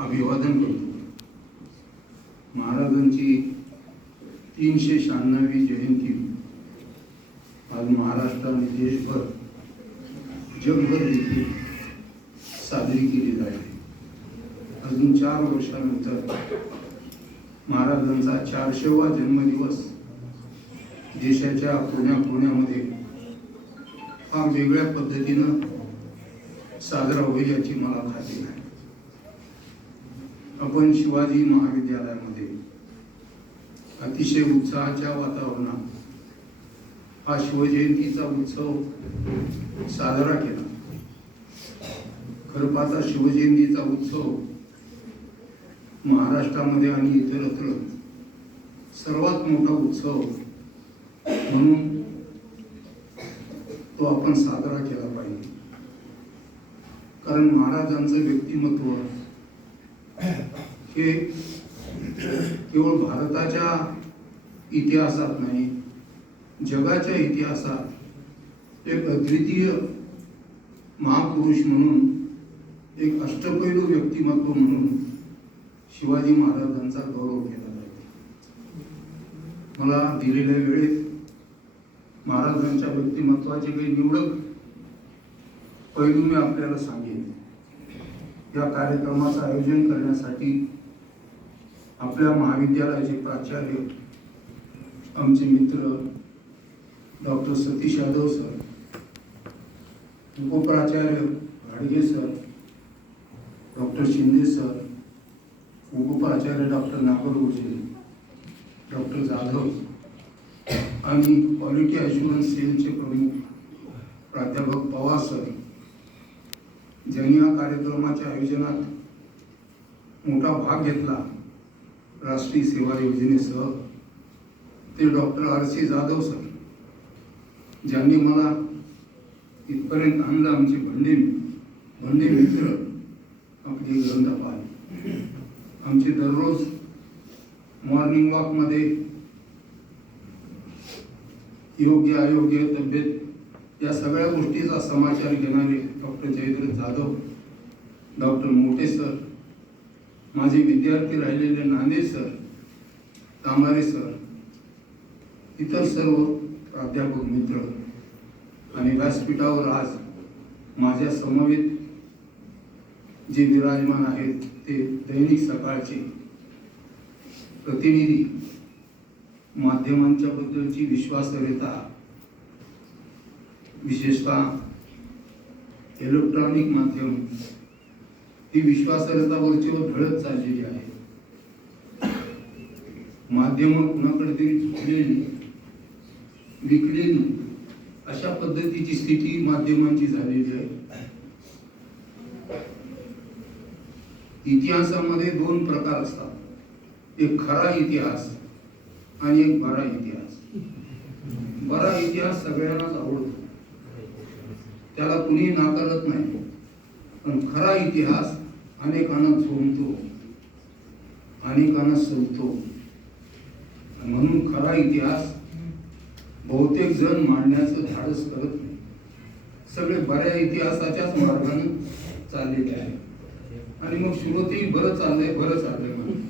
अभिवादन करतो. महाराजांची 396वी जयंती आज महाराष्ट्र आणि देशभर जगभर देखील साजरी केली जाते. अजून 4 वर्षानंतर महाराजांचा 400वा जन्मदिवस देशाच्या कोण्याकोण्यामध्ये हा वेगळ्या पद्धतीनं साजरा होईल याची मला खात्री आहे. आपण शिवाजी महाविद्यालयामध्ये अतिशय उत्साहाच्या वातावरणात हा शिवजयंतीचा उत्सव साजरा केला. खरं पाहता शिवजयंतीचा उत्सव महाराष्ट्रामध्ये आणि इतरत्र सर्वात मोठा उत्सव म्हणून तो आपण साजरा केला पाहिजे. कारण महाराजांचं व्यक्तिमत्व हे केवळ भारताच्या इतिहासात नाही, जगाच्या इतिहासात एक अद्वितीय महापुरुष म्हणून, एक अष्टपैलू व्यक्तिमत्व म्हणून शिवाजी महाराजांचा गौरव केला जातो. मला दिलेल्या वेळेत महाराजांच्या व्यक्तिमत्वाचे काही निवडक पैलू मी आपल्याला सांगेन. या कार्यक्रमाचं आयोजन करण्यासाठी आपल्या महाविद्यालयाचे प्राचार्य, आमचे मित्र डॉक्टर सतीश यादव सर, उपप्राचार्य घाडगे सर, डॉक्टर शिंदे सर, उपप्राचार्य डॉक्टर नागरगोजे, डॉक्टर जाधव आणि क्वालिटी अश्युरन्स सेलचे प्रमुख प्राध्यापक पवार सर, ज्यांनी या कार्यक्रमाच्या आयोजनात मोठा भाग घेतला, राष्ट्रीय सेवा योजनेसह, ते डॉक्टर RC जाधव सर, ज्यांनी मला इथपर्यंत आणलं, आमचे भंडे मित्र, आपले ग्रंथपाल, आमचे दररोज मॉर्निंग वॉकमध्ये योग्य अयोग्य तब्येत या सगळ्या गोष्टीचा समाचार घेणारे डॉक्टर जयद्रथ जाधव, डॉक्टर मोठे सर, माझे विद्यार्थी राहिलेले नांदे सर, तांबारे सर, इतर सर्व प्राध्यापक मित्र आणि व्यासपीठावर आज माझ्या समवेत जे विराजमान आहेत ते दैनिक सकाळचे प्रतिनिधी, माध्यमांच्या बद्दलची विश्वासार्हता, विशेषतः इलेक्ट्रॉनिक माध्यम, ही विश्वासार्हता वरचीवर ढळत चाललेली आहे. माध्यम कुणाकडे तरी झुकलेली, विकलेली अशा पद्धतीची स्थिती माध्यमांची झालेली आहे. इतिहासामध्ये 2 प्रकार असतात, एक खरा इतिहास आणि एक बरा इतिहास. बरा इतिहास सगळ्यांनाच आवडतो, त्याला कुणी नाकारत नाही, पण खरा इतिहास अनेकांना झोंबतो, अनेकांना सवतो. म्हणून खरा इतिहास बहुतेक जण मांडण्याचं धाडस करत नाही. सगळे बऱ्या इतिहासाच्याच मार्गाने चाललेले आहे आणि मग श्रोते बरं चाललंय म्हणून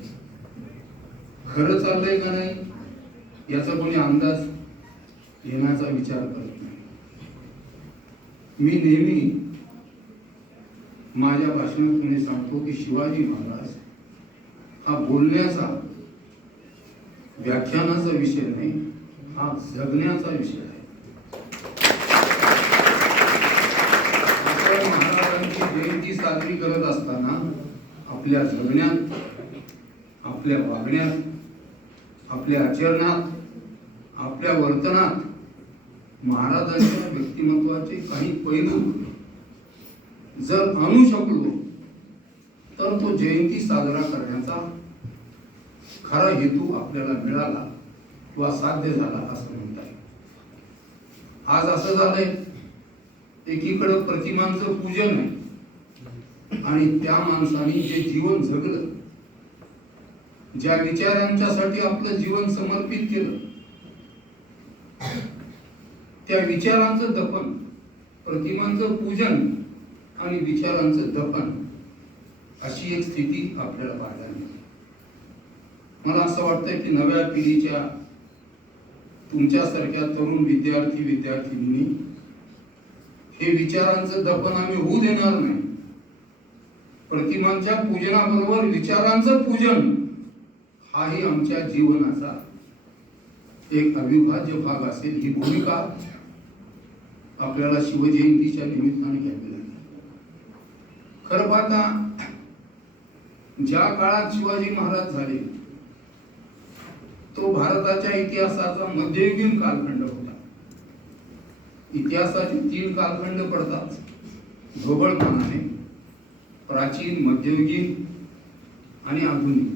खरं चाललंय का नाही याचा कोणी अंदाज घेण्याचा विचार करत नाही. मी नेहमी माझ्या भाषणात सांगतो की शिवाजी महाराज हा बोलण्याचा, व्याख्यानाचा विषय नाही, हा जगण्याचा विषय आहे. महाराजांची जयंती साजरी करत असताना आपल्या जगण्यात, आपल्या वागण्यात, आपल्या आचरणात, आपल्या वर्तनात महाराजांच्या व्यक्तिमत्वाचे काही पैलू जर आणू शकलो तर तो जयंती साजरा करण्याचा खरा हेतू आपल्याला मिळाला किंवा साध्य झाला असं म्हणता येईल. आज असं झालंय, एकीकडे प्रतिमांचं पूजन आहे आणि त्या माणसाने जे जीवन जगलं, ज्या विचारांच्यासाठी आपलं जीवन समर्पित केलं, त्या विचारांचं दफन, प्रतिमांचं पूजन आणि विचारांचं दफन अशी एक स्थिती आपल्याला पाहायला मिळते. मला असं वाटतंय की नव्या पिढीच्या तुमच्यासारख्या तरुण विद्यार्थी-विद्यार्थिनींनी हे विचारांचं दफन आम्ही होऊ देणार नाही. प्रतिमांच्या पूजनाबरोबर विचारांचं पूजन हाही आमच्या जीवनाचा एक अविभाज्य भाग असेल. ही भूमिका आपल्याला शिवजयंतीच्या निमित्ताने घ्यावी लागेल. खरं पाहता ज्या काळात शिवाजी महाराज झाले तो भारताच्या इतिहासाचा मध्ययुगीन कालखंड होता. इतिहासाचे 3 कालखंड पडतात ढोबळमानाने: प्राचीन, मध्ययुगीन आणि आधुनिक.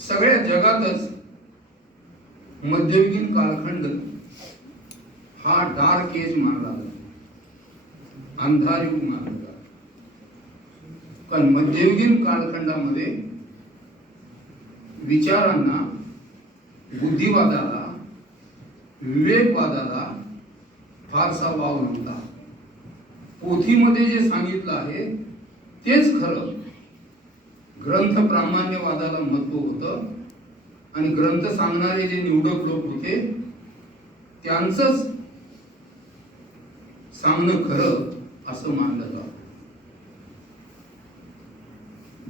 सगळ्या जगातच मध्ययुगीन कालखंड हा डार्क एज मानला जातो, अंधार युग मानला जातो. कारण मध्ययुगीन कालखंडामध्ये विचारांना, बुद्धिवादाला, विवेकवादाला फारसा वाव नव्हता. पोथीमध्ये जे सांगितलं आहे तेच खरं. ग्रंथ प्रामाण्यवादाला महत्व होतं आणि ग्रंथ सांगणारे जे निवडक लोक होते त्यांचंच सांगणं खरं असं मानलं जातं.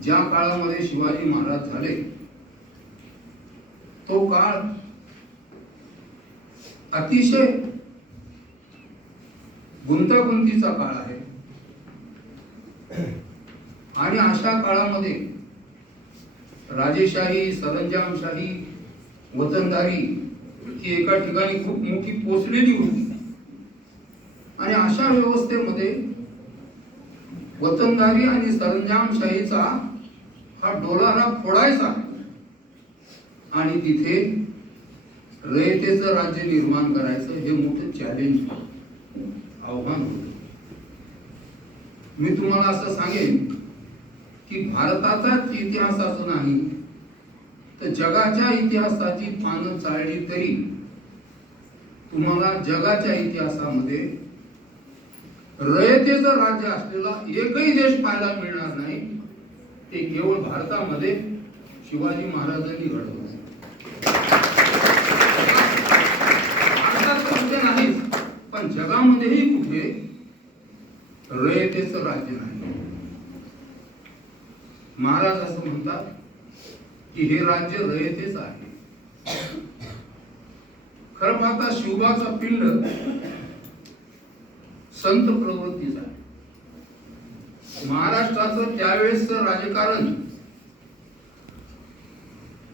ज्या काळामध्ये शिवाजी महाराज झाले तो काळ अतिशय गुंतागुंतीचा काळ आहे आणि अशा काळामध्ये राजेशाही, सरंजामशाही, वतनदारी ही एका ठिकाणी खूप मोठी पोचलेली होती. आणि अशा व्यवस्थेमध्ये वतनदारी आणि सरंजामशाहीचा हा डोलारा फोडायचा आणि तिथे रयतेचं राज्य निर्माण करायचं हे मोठं चॅलेंज, आव्हान होतं. मी तुम्हाला असं सांगेन की भारताचाच इतिहासाचं नाही तर जगाच्या इतिहासाची पानं चाळली तरी तुम्हाला जगाच्या इतिहासामध्ये रयतेचं राज्य असलेला एकही देश पाहायला मिळणार नाही. ते केवळ भारतामध्ये शिवाजी महाराजांनी घडवलं. भारतात कुठे नाही पण जगामध्येही कुठे रयतेचं राज्य नाही. महाराज असं म्हणतात की हे राज्य रयतेच आहे. खरं पाहता शिवबाचा पिंड संत प्रवृत्तीचा आहे. महाराष्ट्राचं त्यावेळेसचं राजकारण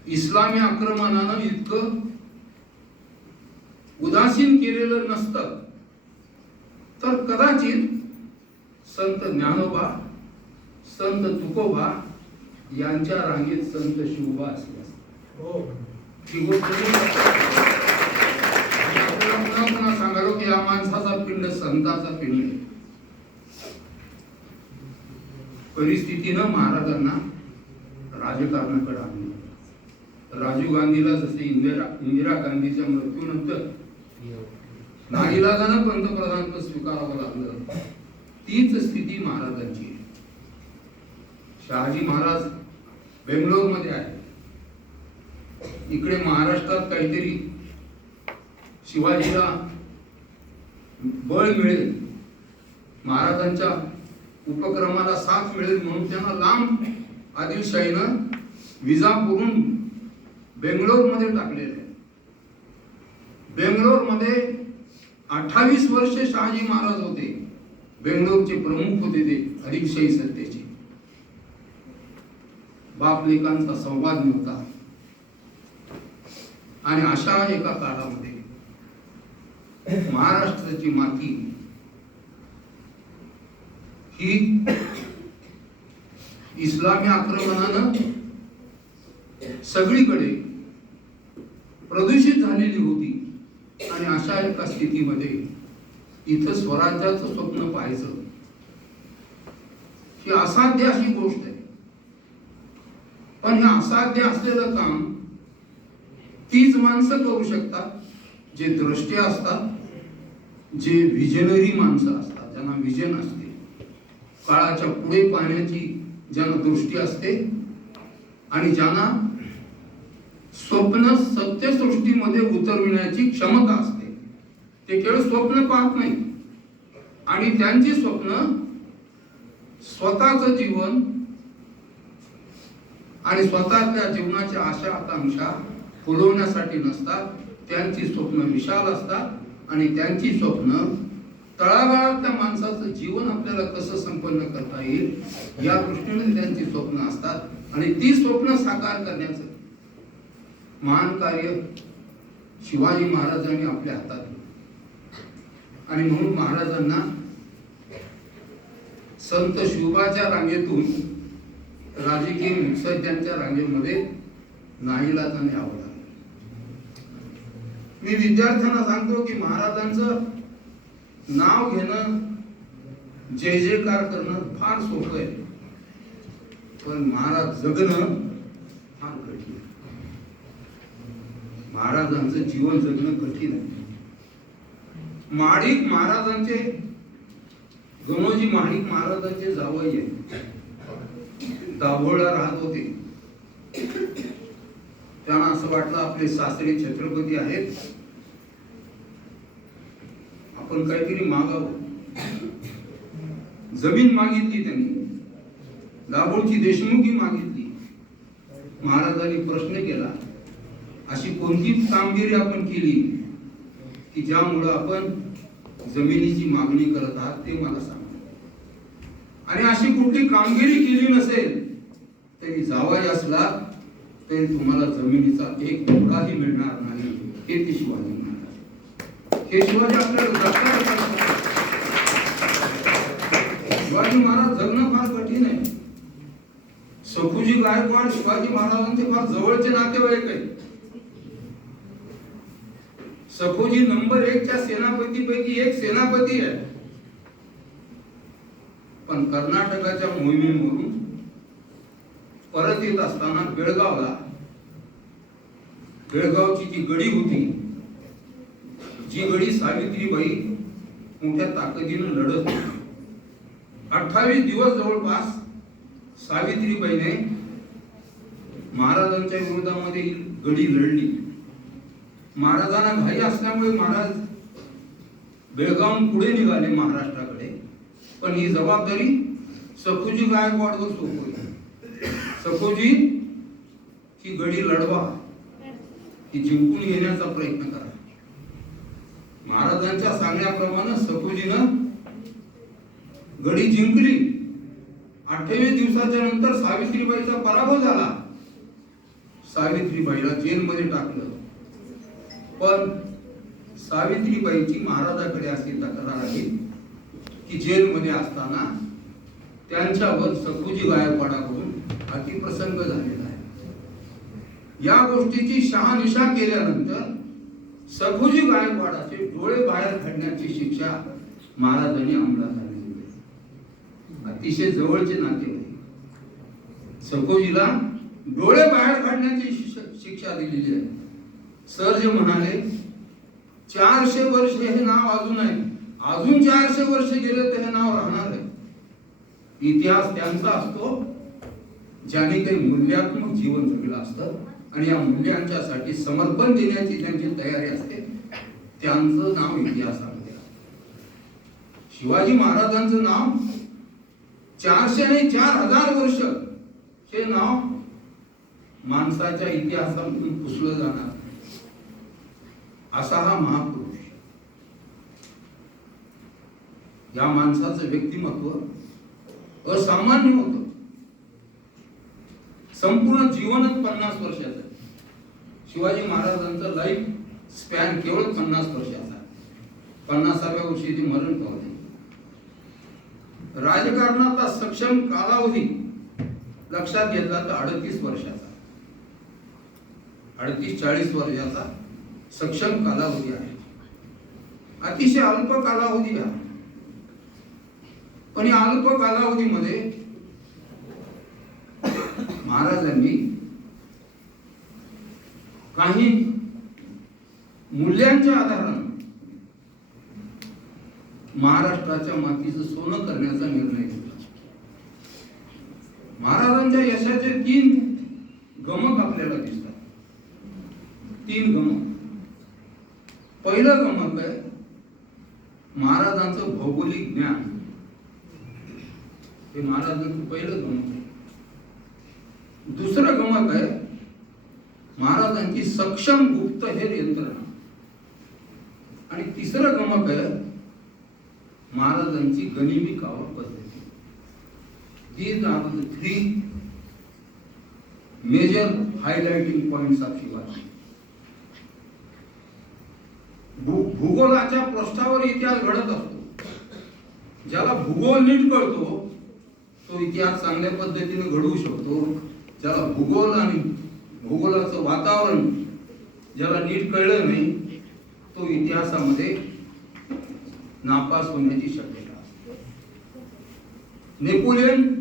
इस्लामी आक्रमणानं इतकं उदासीन केलेलं नसतं तर कदाचित संत ज्ञानोबा, संत तुकोबा यांच्या रांगेत संत शिवबा असले असते. पुन्हा सांगालो की या माणसाचा पिंड संताचा पिंड आहे. परिस्थितीनं महाराजांना राजकारणाकडे आणले. राजीव गांधीला जसे इंदिरा गांधीच्या मृत्यूनंतर नाईलाजानं पंतप्रधानपद स्वीकारावं लागलं तीच स्थिती महाराजांची आहे. शहाजी महाराज बेंगलोर मध्ये आहे. इकडे महाराष्ट्रात काहीतरी शिवाजीला बळ मिळेल, महाराजांच्या उपक्रमाला साथ मिळेल म्हणून त्यांना लांब आदिलशाहीनं विजापूरहून बेंगलोर मध्ये टाकलेले आहे. बेंगलोर मध्ये 28 वर्ष शहाजी महाराज होते. बेंगलोरचे प्रमुख होते ते आदिलशाही सत्तेचे. बाप लेकांचा संवाद नव्हता. आणि अशा एका काळामध्ये महाराष्ट्राची माती ही इस्लामी आक्रमणानं सगळीकडे प्रदूषित झालेली होती. आणि अशा एका स्थितीमध्ये इथं स्वराज्याचं स्वप्न पाहायचं ही असाध्य अशी गोष्ट आहे. पण हे असाध्य असलेलं काम तीच माणसं करू शकतात जे द्रष्टे असतात, जे विजनरी माणसं असतात, ज्यांना विजन असते. काळाच्या पुढे पाहण्याची ज्यांना दृष्टी असते आणि ज्यांना स्वप्न सत्यसृष्टीमध्ये उतरविण्याची क्षमता असते, ते केवळ स्वप्न पाहत नाही आणि त्यांची स्वप्न स्वतःचं जीवन आणि स्वतःच्या जीवनाच्या आशा आकांक्षा फुलवण्यासाठी नसतात. त्यांची स्वप्न विशाल असतात आणि त्यांची स्वप्न तळागाळातल्या माणसाचं जीवन आपल्याला कसं संपन्न करता येईल या दृष्टीने त्यांची स्वप्न असतात आणि ती स्वप्न साकार करण्याचं महान कार्य शिवाजी महाराजांनी आपल्या हातात घेतलं. आणि म्हणून महाराजांना संत शिवबाच्या रांगेतून राजकीय मुत्सद्द्यांच्या रांगेमध्ये नाईलाजाने यावं लागलं. मी विद्यार्थ्यांना सांगतो की महाराजांचं नाव घेणं, जय जयकार करणं फार सोपं आहे, पण महाराज जगणं फार कठीण आहे. महाराजांचं जीवन जगणं कठीण आहे. माडिक महाराजांचे, गणोजी माडिक महाराजांचे जावई आहे, दाभोळला राहत होते. त्यांना असं वाटलं आपले सासरे छत्रपती आहेत, आपण काहीतरी मागावं. जमीन मागितली त्यांनी, दाभोळची देशमुखी मागितली. महाराजांनी प्रश्न केला, अशी कोणती कामगिरी आपण केली की ज्यामुळे आपण जमिनीची मागणी करत आहात ते मला सांगा. आणि अशी कुठली कामगिरी केली नसेल तरी जावई असला तरी तुम्हाला जमिनीचा एक तुकडाही मिळणार नाही. हे ते शिवाजी महाराज, हे शिवाजी आपल्याला शिवाजी महाराज जगणं फार कठीण आहे. सखुजी गायकवाड शिवाजी महाराजांचे फार जवळचे नातेवाईक आहेत. सखुजी नंबर 1 च्या सेनापती पैकी एक सेनापती आहे. पण कर्नाटकाच्या मोहिमेवरून परत येत असताना बेळगावची जी गडी होती, जी गडी सावित्रीबाई मोठ्या ताकदीनं लढत होती. 28 दिवस जवळपास सावित्रीबाईने महाराजांच्या विरोधामध्ये गडी लढली. महाराजांना घाई असल्यामुळे महाराज बेळगावहून पुढे निघाले महाराष्ट्राकडे, पण ही जबाबदारी सखुजी गायकवाडवर सोपवली. सखुजी, ही गडी लढवा, ही जिंकून घेण्याचा प्रयत्न करा. महाराजांच्या सांगण्याप्रमाणे सखुजीनं गडी जिंकली. 28 दिवसाच्या नंतर सावित्रीबाईचा पराभव झाला. सावित्रीबाईला जेलमध्ये टाकलं. पण सावित्रीबाईची महाराजाकडे अशी तक्रार आली की जेलमध्ये असताना त्यांच्यावर सखुजी गायकवाडाकडून अतिप्रसंग झालेला आहे. या गोष्टीची शहानिशा केल्यानंतर सखुजी गायकवाडाचे डोळे बाहेर काढण्याची शिक्षा महाराजांनी अंमलात आणली. अतिशय जवळचे नातेवाईक सखुजीला डोळे बाहेर काढण्याची शिक्षा दिलेली आहे. सर जे म्हणाले 400 वर्ष हे नाव अजून आहे, अजून 400 वर्ष गेले तर हे नाव राहणार आहे. इतिहास त्यांचा असतो ज्याने काही मूल्यात्मक जीवन जगलं असतं आणि या मूल्यांच्यासाठी समर्पण देण्याची त्यांची तयारी असते, त्यांचं नाव इतिहासामध्ये. शिवाजी महाराजांचं नाव 400 नाही 4000 वर्ष हे नाव माणसाच्या इतिहासामधून पुसलं जाणार असा हा महापुरुष. या माणसाचं व्यक्तिमत्व असामान्य होतं. संपूर्ण जीवनच 50 वर्षाचं. शिवाजी महाराजांचं लाईफ स्पॅन केवळ 50 वर्षाचा. 50व्या वर्षी ते मरण पावले. राजकारणाचा सक्षम कालावधी लक्षात घेतला तर 38 वर्षाचा, 38-40 वर्षाचा सक्षम कालावधी आहे. अतिशय अल्प कालावधी आहे. पण या अल्प कालावधीमध्ये महाराजांनी काही मूल्यांच्या आधाराने महाराष्ट्राच्या मातीचं सोनं करण्याचा निर्णय घेतला. महाराजांच्या यशाचे 3 गमक आपल्याला दिसतात. 3 गमक. पहिलं गमक आहे महाराजांचं भौगोलिक ज्ञान. हे महाराजांचं पहिलं गमक आहे. दुसरं गमक आहे महाराजांची सक्षम गुप्तहेर यंत्रणा. आणि तिसरं गमक आहे महाराजांची गनिमी कावा पद्धती. These are the 3 major highlighting points of Shivaji. भूगोलाच्या पृष्ठावर इतिहास घडत असतो. ज्याला भूगोल नीट कळतो तो इतिहास चांगल्या पद्धतीने घडवू शकतो. ज्याला भूगोल आणि भूगोलाचं वातावरण ज्याला नीट कळलं नाही तो इतिहासामध्ये नापास होण्याची शक्यता असते. नेपोलियन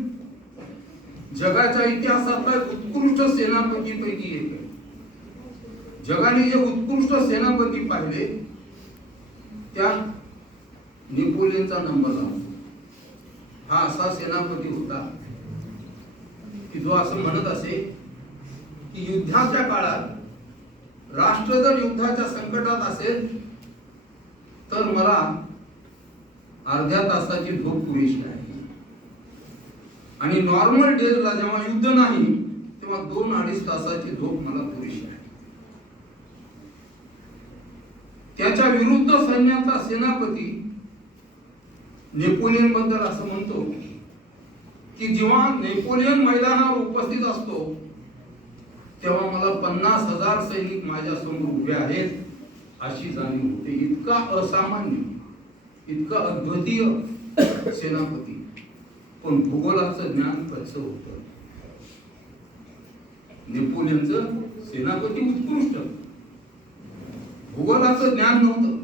जगाच्या इतिहासातला उत्कृष्ट सेनापतीपैकी एक आहे. जगाने जे उत्कृष्ट सेनापती पाहिले त्या नेपोलियनचा नंबर लागतो. हा असा सेनापती होता की जो असं म्हणत असे की युद्धाच्या काळात राष्ट्र जर युद्धाच्या संकटात असेल तर मला अर्ध्या तासाची झोप पुरेशी आहे आणि नॉर्मल डेजला जेव्हा युद्ध नाही तेव्हा 2-2.5 तासाची झोप मला पुरेशी आहे. त्याच्या विरुद्ध सैन्याचा सेनापती नेपोलियन बद्दल असं म्हणतो की जेव्हा नेपोलियन मैदानावर उपस्थित असतो तेव्हा मला 50,000 सैनिक माझ्या समोर उभे आहेत अशी जाणीव होते. इतका असामान्य, इतका अद्वितीय सेनापती. पण भूगोलाचं ज्ञान कसं होतं. नेपोलियनचं सेनापती उत्कृष्ट, भूगोलाचं ज्ञान नव्हतं.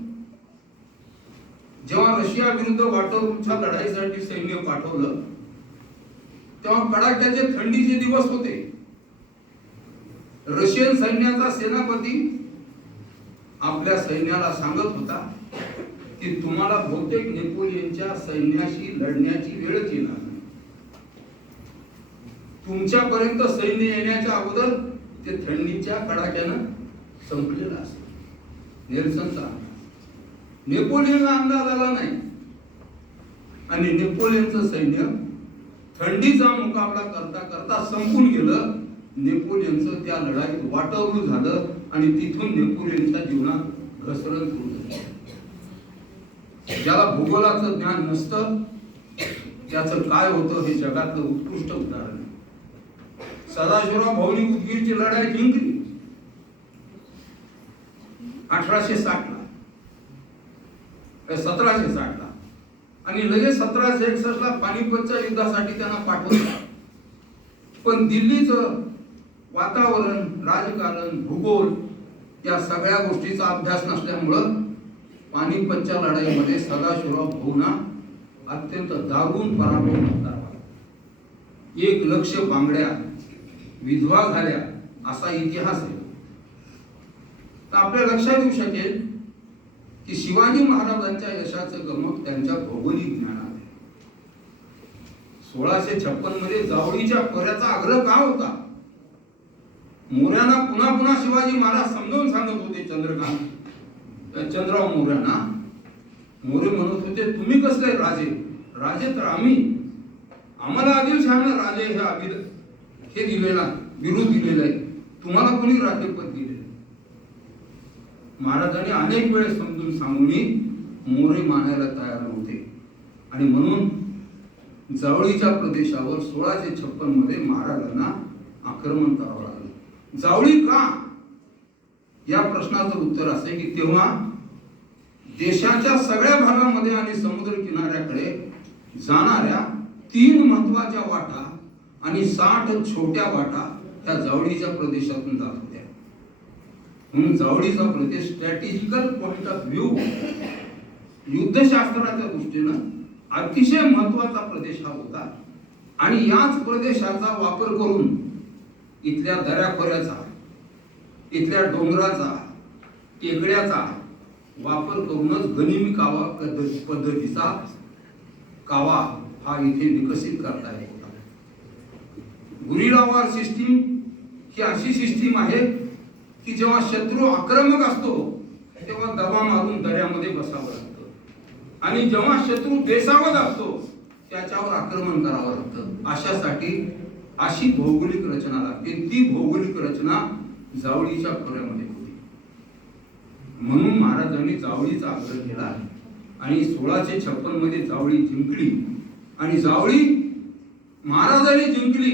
जेव्हा रशिया विरुद्ध वॉटरलूच्या लढाईसाठी सैन्य पाठवलं तेव्हा कडाक्याचे थंडीचे दिवस होते. रशियन सैन्याचा सेनापती आपल्या सैन्याला सांगत होता की तुम्हाला बहुतेक नेपोलियनच्या सैन्याशी लढण्याची वेळच येणार नाही. तुमच्यापर्यंत सैन्य येण्याच्या अगोदर ते थंडीच्या कडाक्यानं संपलेलं असेल. नेल्सनचा नेपोलियनला अंदाज आला नाही आणि नेपोलियनचं सैन्य थंडीचा मुकाबला करता करता संपून गेलं. नेपोलियनचं त्या लढाईत वाटवलं झालं आणि तिथून नेपोलियनच्या जीवनात घसरण सुरू झाली. ज्याला भूगोलाचं ज्ञान नसतं त्याचं काय होतं हे जगातलं उत्कृष्ट उदाहरण आहे. सदाशिवराव भाऊनी उदगीरची लढाई जिंकली 1860 ला, 1760 ला आणि लगेच 1761 ला पानिपतच्या युद्धासाठी त्यांना पाठवलं. पण दिल्लीचं वातावरण, राजकारण, भूगोल या सगळ्या गोष्टीचा अभ्यास नसल्यामुळं पानिपतच्या लढाईमध्ये सदाशिवराव भाऊंना अत्यंत दारुण पराभव पत्करावा. 1 लक्ष बांगड्या विधवा झाल्या असा इतिहास आहे. तर आपल्या लक्षात येऊ शकेल की शिवाजी महाराजांच्या यशाचं गमक त्यांच्या भौगोलिक ज्ञानात आहे. 1656 मध्ये जावळीच्या खोऱ्याचा आग्रह का होता? मोऱ्यांना पुन्हा पुन्हा शिवाजी महाराज समजावून सांगत होते. चंद्रराव मोऱ्यांना मोरे म्हणत होते तुम्ही कसले राजे? राजे तर आम्ही, आम्हाला आदिलशहाने राजे हे दिलेला विरोध दिलेला आहे, तुम्हाला कोणी राज्यपद दिले? महाराजांनी अनेक वेळेस समजून सांगूनही मोरे मानायला तयार नव्हते आणि म्हणून जावळीच्या प्रदेशावर 1656 मध्ये महाराजांना आक्रमण करावं लागलं. जावळी का? या प्रश्नाचं उत्तर असे की तेव्हा देशाच्या सगळ्या भागामध्ये आणि समुद्र किनाऱ्याकडे जाणाऱ्या 3 महत्वाच्या वाटा आणि 60 छोट्या वाटा त्या जावळीच्या प्रदेशातून जात होत्या. म्हणून जावळीचा प्रदेश स्ट्रॅटेजिकल पॉइंट ऑफ व्ह्यू युद्धशास्त्राच्या दृष्टीनं अतिशय महत्वाचा प्रदेश हा होता आणि याच प्रदेशाचा वापर करून इथल्या दऱ्याखोऱ्याचा, इथल्या डोंगराचा, टेकड्याचा वापर करूनच गनिमी कावा पद्धतीचा कावा हा इथे विकसित करता येत होता. गुरिल्ला वॉर सिस्टीम ही अशी सिस्टीम आहे की जेव्हा शत्रू आक्रमक असतो तेव्हा दबा मारून दऱ्यामध्ये बसावं लागतं आणि जेव्हा शत्रू बेसावध असतो त्याच्यावर आक्रमण करावं लागतं. अशासाठी अशी भौगोलिक रचना लागते. ती भौगोलिक रचना जावळीच्या खोऱ्यामध्ये होती. म्हणून महाराजांनी जावळीचा आग्रह केला आणि 1656 मध्ये जावळी जिंकली. आणि जावळी महाराजांनी जिंकली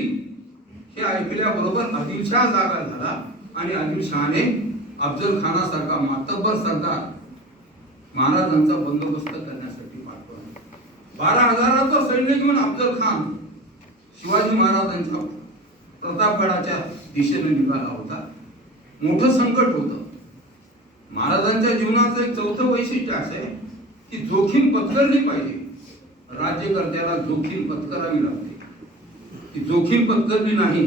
हे ऐकल्याबरोबर आदिलशाह जागा झाला आणि आदिलशहाने अफजल खानासारखा मातब्बर सरदार महाराजांचा बंदोबस्त करण्यासाठी पाठवला. 12,000चं सैन्य घेऊन अफजल खान शिवाजी महाराजांच्या प्रतापगडाच्या दिशेने निघाला होता. मोठं संकट होतं. महाराजांच्या जीवनाचं एक चौथं वैशिष्ट्य असं आहे की जोखीम पत्करली पाहिजे. राज्यकर्त्याला जोखीम पत्करावी लागते. ती जोखीम पत्करली नाही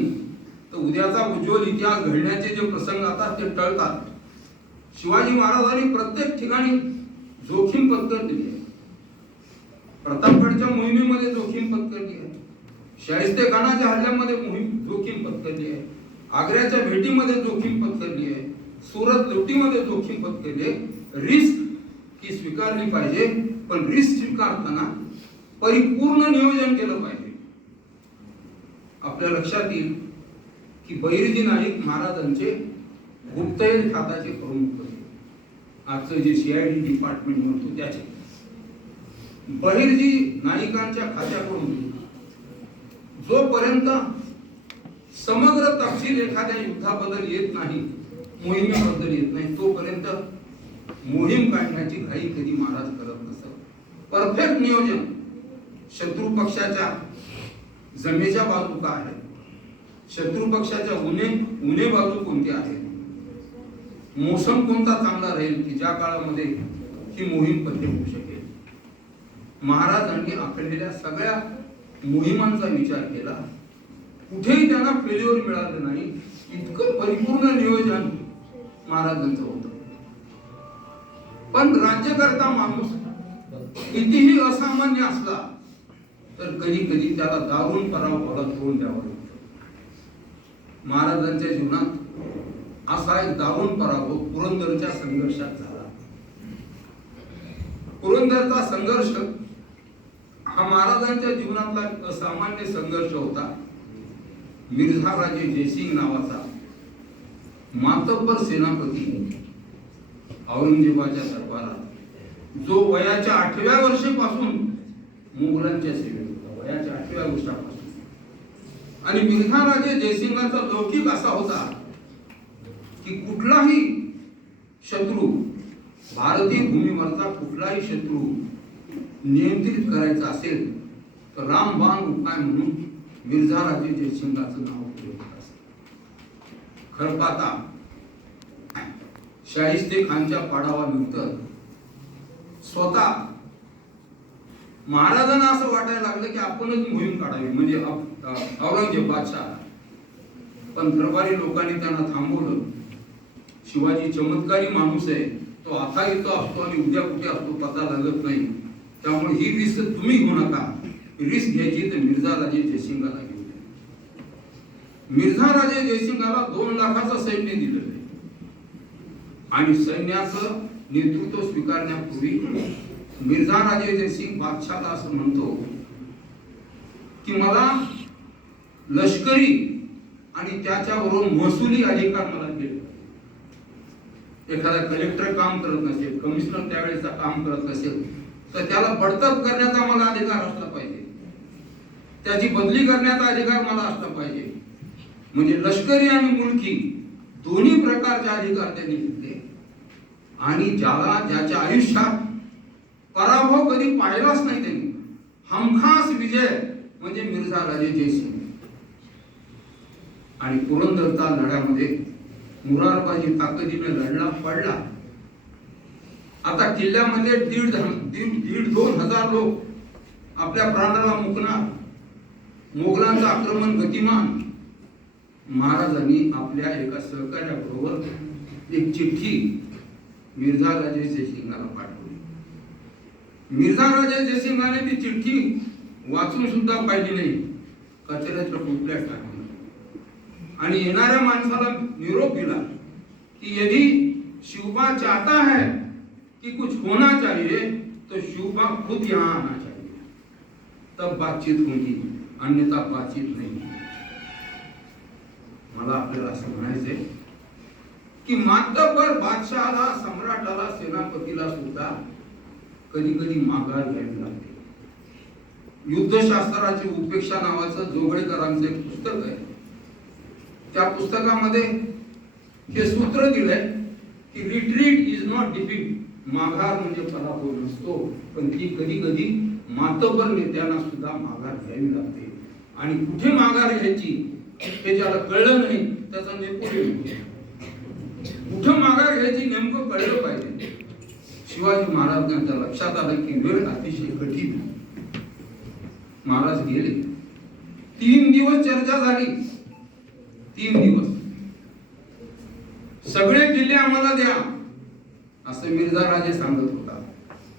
तर उद्याचा उज्ज्वल इतिहास घडण्याचे जे प्रसंग असतात ते टळतात. शिवाजी महाराजांनी प्रत्येक ठिकाणी जोखीम पत्करली आहे. प्रतापगडच्या मोहिमेमध्ये जोखीम पत्करली आहे. शाहिस्ते खानाच्या हल्ल्यामध्ये जोखीम पत्करली आहे. आग्र्याच्या भेटीमध्ये जोखीम पत्करली आहे. सुरत लुटीमध्ये जोखीम पत्करली आहे. रिस्क ही स्वीकारली पाहिजे, पण रिस्क स्वीकारताना परिपूर्ण नियोजन केलं पाहिजे. आपल्या लक्षात येईल की बहिर्जी नाईक महाराजांचे गुप्तहेर खात्याचे प्रमुख होते. आजचं जे CID डिपार्टमेंट म्हणतो त्याचे बहिर्जी नाईकांच्या खात्याकडून जोपर्यंत समग्र तपशील एखाद्या युद्धाबद्दल येत नाही, मोहिमेबद्दल येत नाही, तोपर्यंत मोहीम काढण्याची घाई कधी महाराज करत नसत. परफेक्ट नियोजन. शत्रू पक्षाच्या जमेच्या बाजू काय आहे, शत्रू पक्षाच्या उणे बाजू कोणत्या आहेत, मोसम कोणता चांगला राहील की ज्या काळामध्ये ही मोहीम पद्धत होऊ शकेल. महाराजांनी आखलेल्या सगळ्या मोहिमांचा विचार केला. कुठेही त्यांना फेल्युअर मिळालं नाही. इतकं परिपूर्ण नियोजन महाराजांचं होतं. पण राज्यकर्ता माणूस कितीही असामान्य असला तर कधी कधी त्याला दारुण पराभवाला तोंड द्यावं लागतं. महाराजांच्या जीवनात असा एक दारुण पराभव पुरंदरच्या संघर्षात झाला. पुरंदरचा संघर्ष हा महाराजांच्या जीवनातला असामान्य संघर्ष होता. मिर्झा राजे जयसिंग नावाचा मातब्बर सेनापती औरंगजेबाच्या दरबारात, जो वयाच्या 8व्या वर्षापासून मुघलांच्या सेवेत होता, वयाच्या 8व्या वर्षापासून. आणि मिर्झा राजे जयसिंगाचा लौकिक असा होता की कुठलाही शत्रू, भारतीय भूमीवरचा कुठलाही शत्रू नियंत्रित करायचा असेल तर रामबाण उपाय म्हणून मिर्झा राजे जयसिंगाचं नाव उपयोग असत. खरपाता शाहिस्ते खानच्या पाडावानंतर स्वतः महाराजांना असं वाटायला लागलं की आपणच मोहीम काढावी, म्हणजे औरंगजेब बादशाह. पण दरबारी लोकांनी त्यांना थांबवलं. शिवाजी चमत्कारी माणूस आहे, तो आता येतो असतो आणि उद्या कुठे असतो पता लागत नाही, त्यामुळे ही रिस्क तुम्ही घेऊ नका. रिस्क घ्यायची तर मिर्झा राजे जयसिंगाला घेऊ द्या. मिर्झा राजे जयसिंगाला 2 लाखाचं सैन्य दिलं आणि सैन्याचं नेतृत्व स्वीकारण्यापूर्वी मिर्झा राजे जयसिंग बादशाहला असं म्हणतो की मला लष्करी आणि त्याच्यावरून महसुली अधिकार मला दिले. एखादा कलेक्टर काम करत नसेल, कमिशनर त्यावेळेचा काम करत नसेल तर त्याला बडतर्फ करण्याचा मला अधिकार असला पाहिजे, त्याची बदली करण्याचा अधिकार मला असला पाहिजे. म्हणजे लष्करी आणि मुलकी दोन्ही प्रकारचे अधिकार त्यांनी घेतले. आणि ज्याच्या आयुष्यात पराभव कधी पाहिलाच नाही त्यांनी, हमखास विजय म्हणजे मिर्झा राजे जयसिंग. आणि पुरंदरच्या लढ्यामध्ये मुरारबाजी ताकदीने लढला, पडला. आता किल्ल्यामध्ये 1,500-2,000 लोक आपल्या प्राणाला मुकणार. मोगलांचं आक्रमण गतिमान. महाराजांनी आपल्या एका सहकार्याबरोबर एक चिठ्ठी मिर्झा राजे जयसिंगाला पाठवली. मिर्झा राजे जयसिंगाने ती चिठ्ठी वाचून सुद्धा पाहिली नाही, कचऱ्याच्या टोपल्यात टाकली. आणि येणाऱ्या माणसाला निरोप दिला कि यदि शिवबा चाहता है कि कुछ होना चाहिए तो शिवबा खुद यहाँ आना चाहिए, तब बातचीत होगी, अन्यथा बातचीत नहीं। मला आपल्याला असं म्हणायचंय की मातब्बर बादशहाला, सम्राटाला, सेनापतीला सुद्धा कधी कधी माघार घ्यावी लागते। युद्धशास्त्राची उपेक्षा नावाचं जोगळेकरांचं एक पुस्तक आहे, त्या पुस्तकामध्ये हे सूत्र दिलंय की रिट्रीट इज नॉट डिफीट, माघार म्हणजे पराभव नसतो, पण ती कधी कधी मातब्बर नेत्यांना सुद्धा माघार घ्यावी लागते। आणि कुठे माघार घ्यायची हे ज्याला कळलं नाही त्याचा नेपोलियन, कुठं माघार घ्यायची नेमकं कळलं पाहिजे। शिवाजी महाराजांच्या लक्षात आलं की वेळ अतिशय कठीण, महाराज गेले। 3 दिवस चर्चा झाली, 3 दिवस सगळे किल्ले आम्हाला द्या असं मिर्झा राजे सांगत होता,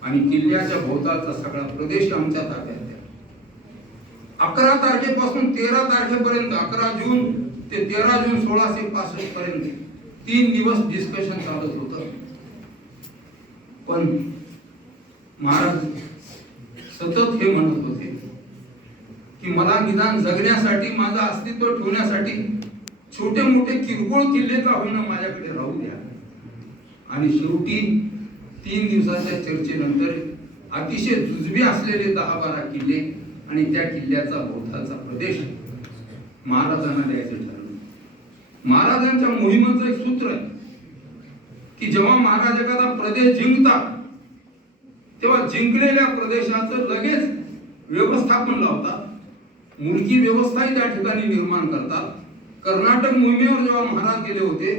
आणि किल्ल्याच्या भोवतालचा सगळा प्रदेश आमच्या ताब्यात द्या। 11 तारखेपासून 13 तारखेपर्यंत, 11 जून ते 13 जून 1665 पर्यंत 3 दिवस डिस्कशन चालत होतं। पण महाराज सतत हे म्हणत होते की मला निदान जगण्यासाठी, माझं अस्तित्व ठेवण्यासाठी छोटे मोठे किरकोळ किल्ले का होईना माझ्याकडे राहू द्या। आणि शेवटी 3 दिवसाच्या चर्चेनंतर अतिशय जुजबी असलेले 10-12 किल्ले आणि त्या किल्ल्याचा भोवतालचा प्रदेश महाराजांना द्यायचं ठरलं। महाराजांच्या मोहिमेचं एक सूत्र आहे की जेव्हा महाराज एखादा प्रदेश जिंकतात तेव्हा जिंकलेल्या प्रदेशाचं लगेच व्यवस्थापन लावतात, मुलकी व्यवस्थाही त्या ठिकाणी निर्माण करतात। कर्नाटक मोहिमेवर जेव्हा महाराज गेले होते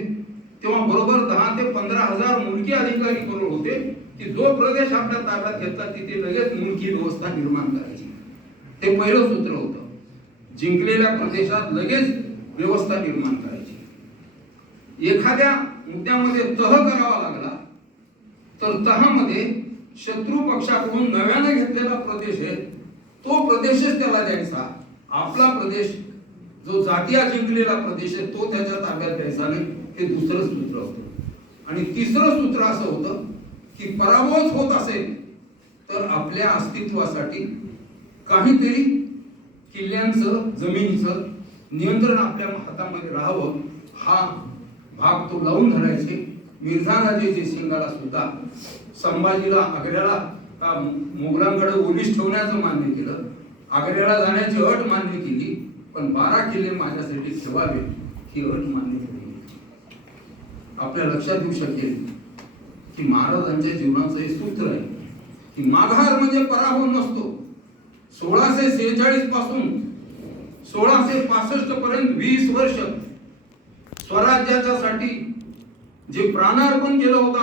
तेव्हा बरोबर 10 ते 15,000 मुलकी अधिकारी बरोबर होते की जो प्रदेश आपल्या ताब्यात घेतला तिथे लगेच मुलकी व्यवस्था निर्माण करायची। ते पहिलं सूत्र होतं, जिंकलेल्या प्रदेशात लगेच व्यवस्था निर्माण करायची। एखाद्या मुद्द्यामध्ये तह करावा लागला तर तहामध्ये शत्रू पक्षाकडून नव्याने घेतलेला प्रदेश आहे तो प्रदेशच त्याला द्यायचा, आपला प्रदेश जो जातीय जिंकलेला प्रदेश आहे तो त्याच्या ताब्यात द्यायचा नाही, हे दुसरं सूत्र होतं। आणि तिसरं सूत्र असं होतं की पराभव होत असेल तर आपल्या अस्तित्वासाठी काहीतरी किल्ल्यांचं, जमिनीचं नियंत्रण आपल्या हातामध्ये राहावं, हा भाग तो लावून धरायचे। मिर्झा राजे जयसिंगाला सुद्धा संभाजीला आग्र्याला मोगलांकडे ओलीस ठेवण्याचं मान्य केलं, आग्र्याला जाण्याची अट मान्य केली, पण 12 किल्ले माझ्यासाठी ठेवावे ही अट मान्य केली। आपल्या लक्षात येऊ शकेल की महाराजांच्या जीवनाचं हे सूत्र आहे की माघार म्हणजे पराभव नसतो। 1646 पासून 1665 पर्यंत 20 वर्ष स्वराज्याच्यासाठी जे प्राणार्पण केलं होतं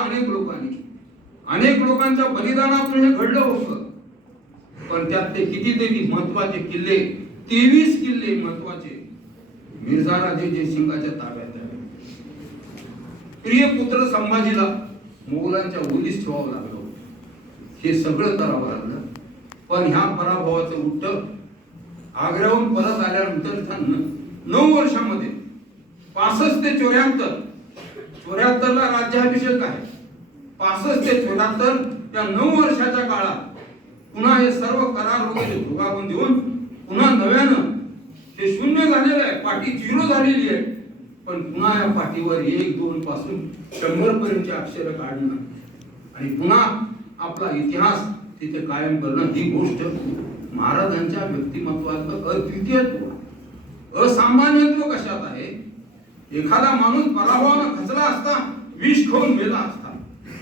अनेक लोकांच्या बलिदानातून हे घडलं होतं। पण त्यात ते कितीतरी महत्वाचे किल्ले, 23 किल्ले महत्वाचे मिर्झा राजे जयसिंगाच्या ताब्यात आले। प्रिय पुत्र संभाजीला मोगलांच्या ओलीस ठेवावं लागलं, हे सगळं करावं लागलं। पण ह्या पराभवाचं उट्ट आग्र्याहून परत आल्यानंतर 9 वर्षामध्ये 65 ते 74 ला राज्याभिषेक आहे। 65 ते 74 या 9 वर्षाच्या काळात पुन्हा हे सर्व करार वगैरे भुगावून देऊन पुन्हा नव्यानं हे शून्य झालेलं आहे, पाठी 0 झालेली आहे, पण पुन्हा या पाठीवर 1, 2 पासून 100 पर्यंतची अक्षरं काढणं आणि पुन्हा आपला इतिहास तिथे कायम करणं, ही गोष्ट महाराजांच्या व्यक्तिमत्वाचं अद्वितीयत्व, असामान्यत्व कशात आहे। एखादा माणूस पराभवानं खचला असता, विष खाऊन मेला असता,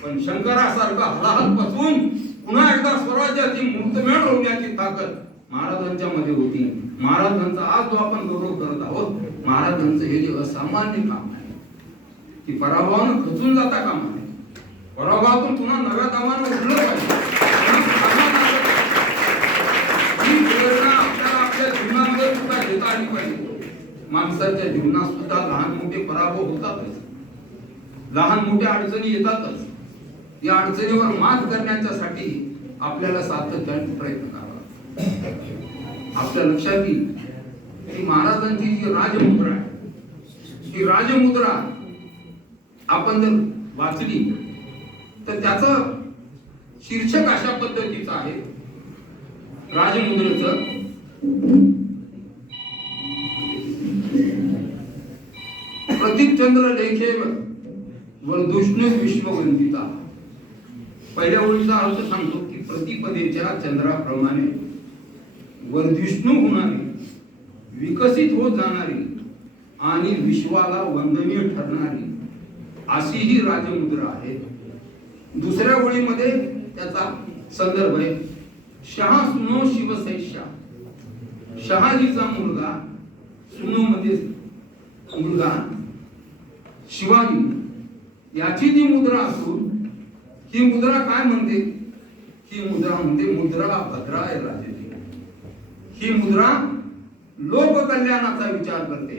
पण शंकरासारखा हलाहल पचवून पुन्हा एकदा स्वराज्याची मूर्तमेढ होण्याची ताकद महाराजांच्या मध्ये होती। महाराजांचा आज जो आपण गौरव करत आहोत, महाराजांचं हे जे असामान्य काम आहे की पराभवानं खचून जाता कामा नये, पराभवातून पुन्हा नव्या कामानं उठलं पाहिजे। ही प्रेरणा आपल्याला आपल्या जीवनामध्ये सुद्धा घेता आली पाहिजे। माणसाच्या जीवनात सुद्धा लहान मोठे पराभव होतातच, लहान मोठ्या अडचणी येतातच। या अडचणीवर मात करण्यासाठी आपल्याला सातत्याने प्रयत्न करावा। आपल्या लक्षात येईल की महाराजांची जी राजमुद्रा आहे, ही राजमुद्रा आपण जर वाचली तर त्याचं शीर्षक अशा पद्धतीचं आहे राजमुद्रेचं, प्रतीकचंद्र लेखेव वर्धुष्णु विश्ववंदिता. पहिल्या ओळीचा अर्थ सांगतो की प्रतिपदेच्या चंद्राप्रमाणे वर्धिष्णू होणारी, विकसित होत जाणारी आणि विश्वाला वंदनीय ठरणारी अशी ही राजमुद्रा आहे. दुसऱ्या ओळीमध्ये त्याचा संदर्भ आहे शहा सुनो शिवसैषा. शहाजीचा मुलगा, सुनो मध्ये मुलगा शिवाजी, याची ती मुद्रा असून ही मुद्रा काय म्हणते? ही मुद्रा म्हणते मुद्रा भद्राय राजे. ही मुद्रा लोककल्याणाचा विचार करते.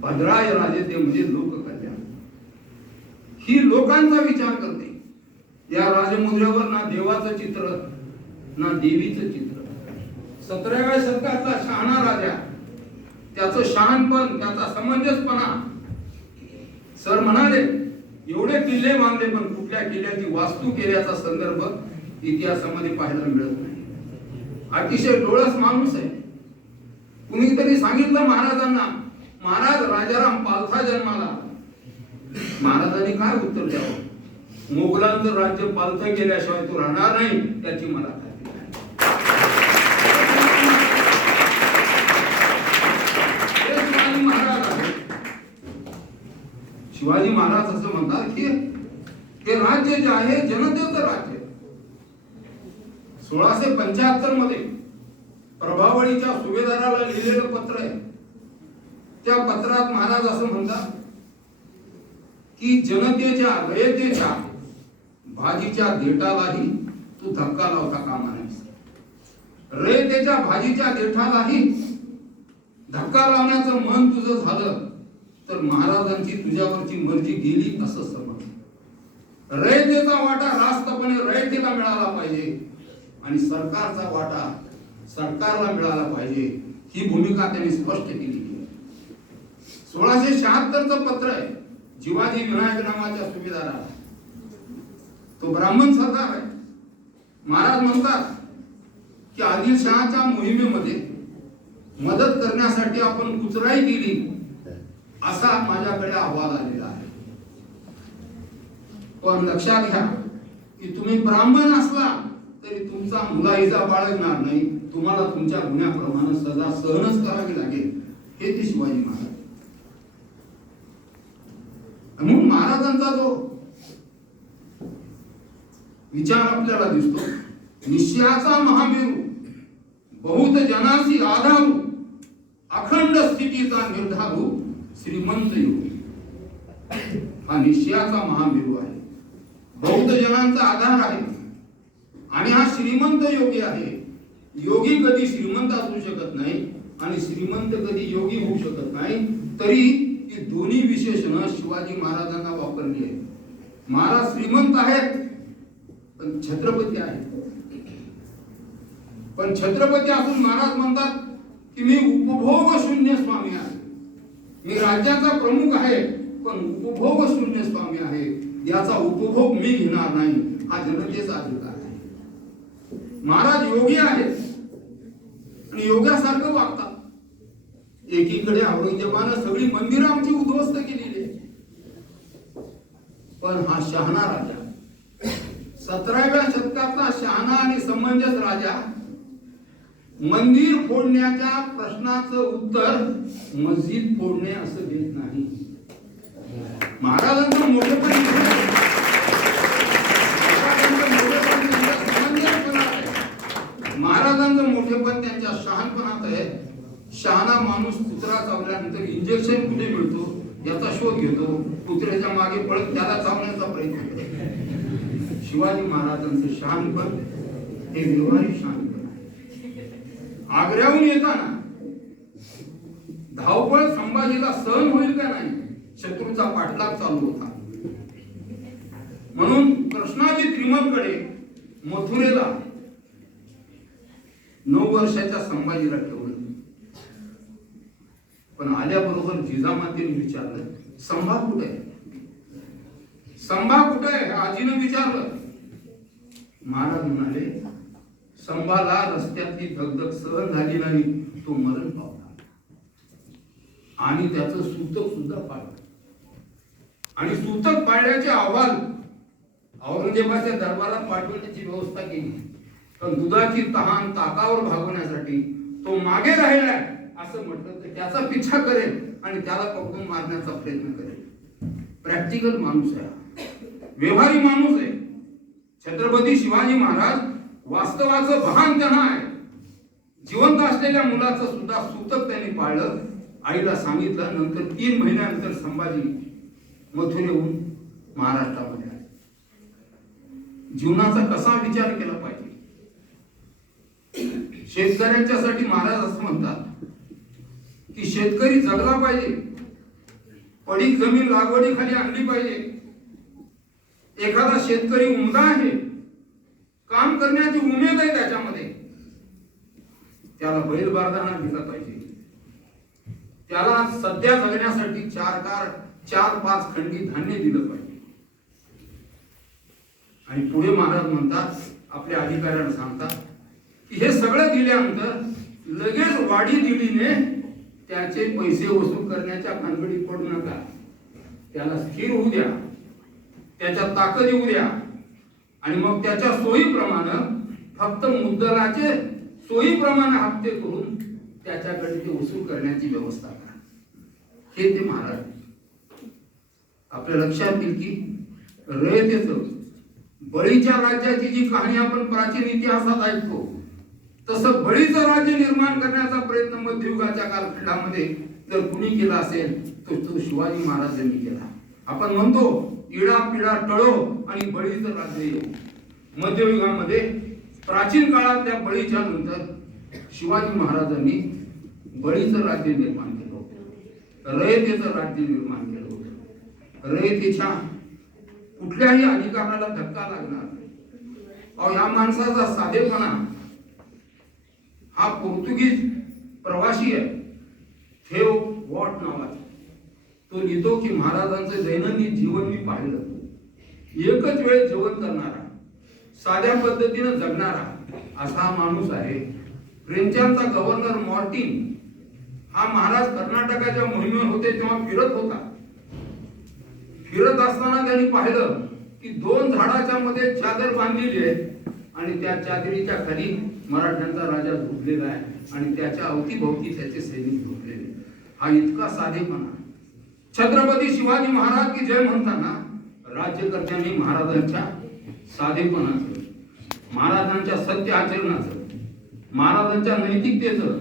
भद्राय राजे ते म्हणजे लोककल्याण. ही लोकांचा विचार करते. या राजमुद्रेवर ना देवाचं चित्र ना देवीचं चित्र. 17व्या शतकातला शहाणा राजा, त्याचं शहाणपण, त्याचा समंजसपणा. सर म्हणाले एवढे किल्ले बांधले पण कुठल्या किल्ल्याची वास्तू केल्याचा संदर्भ इतिहासामध्ये पाहायला मिळत नाही. अतिशय डोळस माणूस आहे. कुणीतरी सांगितलं महाराजांना, महाराज राजाराम पालथा जन्माला. महाराजांनी काय उत्तर द्यावं? मोगलांचं राज्य पालथं केल्याशिवाय तो राहणार नाही याची मला खात्री आहे. शिवाजी महाराज आहे. शिवाजी महाराज असं म्हणतात की हे राज्य जे आहे जनतेचं राज्य. 1675 मध्ये प्रभावळीच्या सुभेदाराला लिहिलेलं पत्र आहे. त्या पत्रात महाराज असं म्हणतात की जनतेच्या रयतेच्या भाजीच्या देठालाही तू धक्का लावता कामा नयेस. रयतेच्या भाजीच्या देठालाही धक्का लावण्याचं मन तुझं झालं तर महाराजांची तुझ्यावरची मर्जी गेली असं समज. रयतेचा वाटा रास्तपणे रयतेला मिळाला पाहिजे आणि सरकारचा वाटा सरकारला मिळाला पाहिजे, ही भूमिका त्यांनी स्पष्ट केली. 1676चं पत्र आहे जिवाजी विनायक नावाच्या सुभेदाराला. तो ब्राह्मण सरदार आहे. महाराज म्हणतात की आदिलशहाच्या मोहिमेमध्ये मदत करण्यासाठी आपण कुचराई केली असा माझ्याकडे अहवाल आलेला आहे. पण लक्षात घ्या की तुम्ही ब्राह्मण असला तरी तुमचा मुलाहिजा बाळगणार नाही. तुम्हाला तुमच्या गुन्ह्याप्रमाणे सजा सहनच करावी लागेल. हे ते शिवाजी महाराज. म्हणून महाराजांचा जो विचार आपल्याला दिसतो, निश्चयाचा महामेरू, बहुत जनासी आधारू, अखंड स्थितीचा निर्धारू, श्रीमंत योगी. हा निश्चयाचा महामेरू आहे, बहुत जनांचा आधार आहे आणि हा श्रीमंत योगी आहे. योगी कधी श्रीमंत असू शकत नाही आणि श्रीमंत कधी योगी होऊ शकत नाही. तरी ही दोन्ही विशेषणं शिवाजी महाराजांना वापरली आहेत. महाराज श्रीमंत आहेत पण छत्रपती आहेत. पण छत्रपती असून महाराज म्हणतात की मी उपभोग शून्य स्वामी आहे. मी राज्याचा प्रमुख आहे पण उपभोग शून्य स्वामी आहे. याचा उपभोग मी घेणार नाही. हा जनतेचा अधिकार आहे. महाराज योगी आहेत आणि योगासारखं वागतात. एकीकडे औरंगजेबानं सगळी मंदिरं आमची उद्ध्वस्त केलेली आहे. पण हा शहाणा राजा, 17व्या शतकातला शहाणा आणि समंजस राजा, मंदिर फोडण्याच्या प्रश्नाचं उत्तर मस्जिद फोडणे असं देत नाही. महाराजांचं मोठेपण महाराजांचं मोठेपण त्यांच्या शहाणपणात आहे. शहाणा माणूस कुत्रा चावल्यानंतर इंजेक्शन कुठे मिळतो याचा शोध घेतो, कुत्र्याच्या मागे पळत त्याला चावण्याचा प्रयत्न करतो. शिवाजी महाराजांचं शहाणपण हे व्यवहारिक शहाणपण आहे. आग्र्याहून येताना धावपळ संभाजीला सहन होईल का नाही, शत्रूचा पाठलाग चालू होता. म्हणून कृष्णाजी त्रिमलकडे मथुरेला 9 वर्षाच्या संभाजीला ठेवलं. पण आल्याबरोबर जिजामातेने विचारलं, संभा कुठे आहे? संभा कुठे आहे? आजीनं विचारलं. महाराज म्हणाले, संभाला रस्त्यातली दगदग सहन झाली नाही, तो मरण पावला आणि त्याचं सूतक सुद्धा पाळलं. आणि सूतक पाळण्याचे अहवाल औरंगजेबाच्या दरबारात पाठवण्याची व्यवस्था केली. पण दुधाची तहान ताकावर भागवण्यासाठी तो मागे राहिलाय असं म्हटलं तर त्याचा पिछा करेल आणि त्याला पकडून मारण्याचा प्रयत्न करेल. प्रॅक्टिकल माणूस आहे, व्यवहारी माणूस आहे. छत्रपती शिवाजी महाराज वास्तवाचं भान त्यांना आहे. जिवंत असलेल्या मुलाचं सुद्धा सूतक त्यांनी पाळलं. आईला सांगितलं. नंतर 3 महिन्यानंतर संभाजी मथुरेहून महाराष्ट्रामध्ये आले. जीवनाचा कसा विचार केला पाहिजे? शेतकऱ्यांच्यासाठी महाराज असं म्हणतात की शेतकरी जगला पाहिजे, पडीक जमीन लागवडीखाली आणली पाहिजे. एखादा शेतकरी उमदा आहे, काम करण्याची उमेद आहे त्याच्यामध्ये, त्याला बैलबारदाना दिला पाहिजे. त्याला सध्या जगण्यासाठी 4-5 खंडी धान्य दिलं पाहिजे. आणि पुढे महाराज म्हणतात, आपल्या अधिकाऱ्यांना सांगतात की हे सगळं दिल्यानंतर लगेच वाढी दिलीने त्याचे पैसे वसूल करण्याच्या भानगडीत पडू नका. त्याला स्थिर होऊ द्या, त्याच्या ताकद येऊ द्या आणि मग त्याच्या सोयीप्रमाणे, फक्त मुद्दलाचे सोयीप्रमाणे हप्ते करून त्याच्याकडे ते वसूल करण्याची व्यवस्था करा. हे ते महाराज. आपल्या लक्षात येईल की रयतेचं, बळीच्या राज्याची जी कहाणी आपण प्राचीन इतिहासात ऐकतो, तसं बळीचं राज्य निर्माण करण्याचा प्रयत्न मध्ययुगाच्या कालखंडामध्ये जर कुणी केला असेल तर तो शिवाजी महाराजांनी केला. आपण म्हणतो इडा पिडा टळो आणि बळीचं राज्य येऊ. मध्ययुगामध्ये प्राचीन काळातल्या बळीच्या नंतर शिवाजी महाराजांनी बळीचं राज्य निर्माण केलं होतं, रयतेचं राज्य निर्माण केलं होतं. रयतेच्या कुठल्याही अधिकाराला धक्का लागणार नाही. अहो, या माणसाचा साधेपणा, हा पोर्तुगीज प्रवासी आहे थेव वॉट नावाचा, तो लिहितो की महाराजांचं दैनंदिन जीवन मी पाहिलं. एकच वेळ जेवण करणारा, साध्या पद्धतीने जगणारा असा माणूस आहे. फ्रेंचांचा गव्हर्नर मॉर्टिन हा महाराज कर्नाटकाच्या मोहिमेवर होते तेव्हा फिरत होता. फिरत असताना त्यांनी पाहिलं की 2 झाडाच्या मध्ये चादर बांधलेली आहे आणि त्या चादरीच्या खाली मराठ्यांचा राजा झोपलेला आहे आणि त्याच्या अवतीभोवती त्याचे सैनिक झोपलेले. हा इतका साधेपणा. छत्रपती शिवाजी महाराज की जय म्हणताना राज्यकर्त्यांनी महाराजांच्या साधेपणाचं, महाराजांच्या सत्य आचरणाचं, महाराजांच्या नैतिकतेचं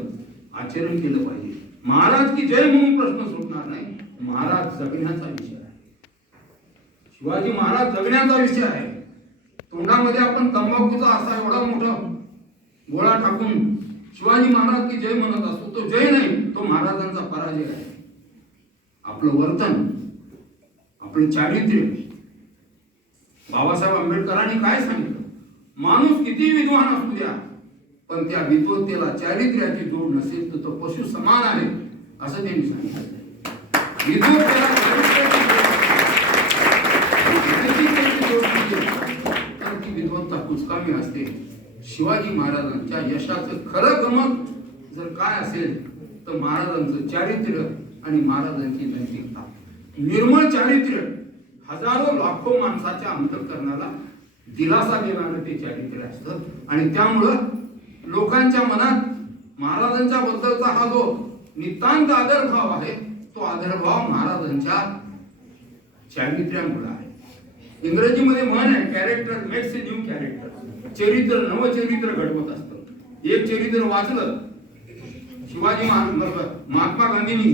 आचरण केलं पाहिजे. महाराज की जय म्हणून प्रश्न सुटणार नाही. महाराज जगण्याचा विषय आहे. शिवाजी महाराज जगण्याचा विषय आहे. तोंडामध्ये आपण तंबाखूचा असा एवढा मोठा गोळा टाकून शिवाजी महाराज की जय म्हणत असतो, तो जय नाही, तो महाराजांचा पराजय आहे. आपलं वर्तन, आपलं चारित्र्य, बाबासाहेब आंबेडकरांनी काय सांगितलं? माणूस किती विद्वान असू द्या, पण त्या विद्वत्तेला चारित्र्याची जोड नसेल तर तो पशु समान आहे, असं त्यांनी सांगितलं. विद्वत्तेला तर ती विद्वत्ता कुचकामी असते. शिवाजी महाराजांच्या यशाचं खरं गमक जर काय असेल तर महाराजांचं चारित्र्य आणि महाराजांची नैतिकता. निर्मळ चारित्र्य हजारो लाखो माणसाच्या अंतःकरणाला दिलासा देणारं ते चारित्र्य असतं आणि त्यामुळं लोकांच्या मनात महाराजांच्या बद्दलचा हा जो नितांत आदरभाव आहे, तो आदरभाव महाराजांच्या चारित्र्यामुळे आहे. इंग्रजीमध्ये म्हण आहे, character makes a new character. चरित्र नवचरित्र घडवत असतं. एक चरित्र वाचलं, शिवाजी महात्मा गांधींनी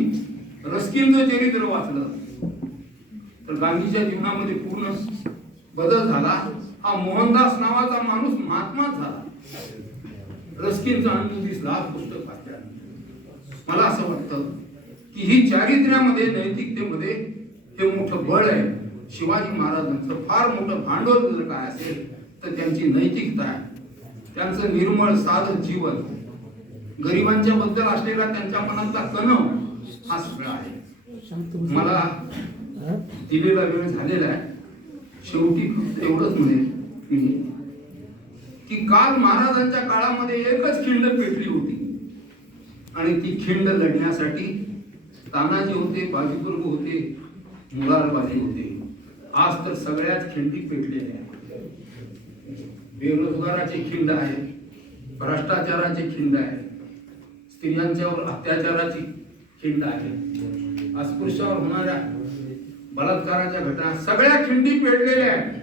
रस्किनचं चरित्र वाचलं तर गांधीच्या जीवनामध्ये पूर्ण बदल झाला. हा मोहनदास नावाचा माणूस महात्माच झाला. रस्किनचा अनुभव दिसला पुस्तक वाचल्यानंतर. मला असं वाटतं की ही चारित्र्यामध्ये, नैतिकतेमध्ये हे मोठं बळ आहे. शिवाजी महाराजांचं फार मोठं भांडवल जर काय असेल तर त्यांची नैतिकता आहे, त्यांचं निर्मळ साधं जीवन. गरिबांच्या बद्दल असलेला त्यांच्या मनातला कणव हा सगळा आहे. मला दिलेला वेळ झालेला आहे. शेवटी फक्त एवढंच म्हणेन मी की काल महाराजांच्या काळामध्ये एकच खिंड पेटली होती आणि ती खिंड लढण्यासाठी तानाजी होते, बाजीप्रभू होते, मुरारबाजी होते. आज तर सगळ्याच खिंडी पेटलेल्या आहेत. बेरोजगाराची खिंड आहे, भ्रष्टाचाराची खिंड आहे, स्त्रियांच्यावर अत्याचाराची खिंड आहे, अस्पृश्यावर होणाऱ्या बलात्काराच्या घटना, सगळ्या खिंडी पेटलेल्या आहेत.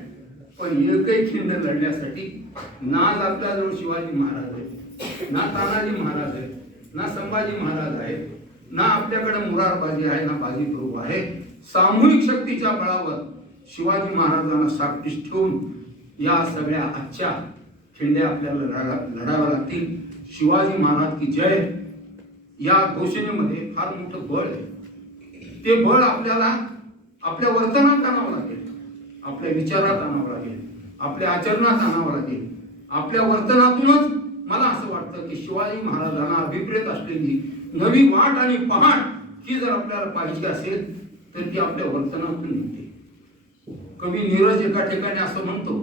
पण एकही खिंड लढण्यासाठी ना आपल्याजवळ शिवाजी महाराज आहे, ना तानाजी महाराज आहे, ना संभाजी महाराज आहे, ना आपल्याकडे मुरारबाजी आहे, ना बाजीप्रभू आहे. सामूहिक शक्तीच्या बळावर शिवाजी महाराजांना साक्षीस ठेवून या सगळ्या आजच्या खिंड्या आपल्याला लढाव्या लागतील. शिवाजी महाराज की जय या घोषणेमध्ये फार मोठं बळ आहे. ते बळ आपल्याला आपल्या वर्तनात आणावं लागेल, आपल्या विचारात आणावं लागेल, आपल्या आचरणात आणावं लागेल. आपल्या वर्तनातूनच मला असं वाटतं की शिवाजी महाराजांना अभिप्रेत असलेली नवी वाट आणि पहाट ही जर आपल्याला पाहिजे असेल तर ती आपल्या वर्तनातून निघते. कवी नीरज एका ठिकाणी असं म्हणतो,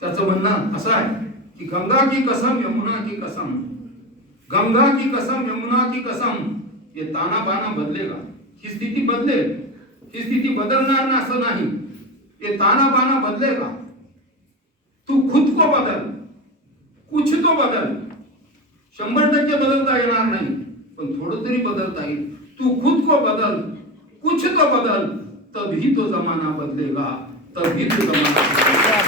त्याचं म्हणणं असं आहे की गंगा की कसम यमुना की कसम, गंगा की कसम यमुना की कसम, ये ताना बाना बदलेगा. ही स्थिती बदलेल, ही स्थिती बदलणार ना असं नाही. ये ताना बाना बदलेगा, तू खुद को बदल, कुछ तो बदल. 100% बदलता येणार नाही पण थोडं तरी बदलता येईल. तू खुद को बदल, कुछ तो बदल, तभी तो जमाना बदलेगा, तभी तो जमाना बदलेगा.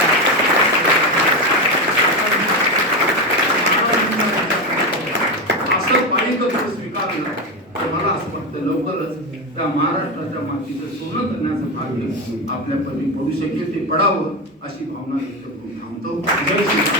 असं पाहिजे स्वीकारलं तर मला असं वाटतं लवकरच त्या महाराष्ट्राच्या मातीचं सोनं करण्याचं भाग्य आपल्या परी पडू शकेल. ते पडावं अशी भावना व्यक्त करून थांबतो. जय श्री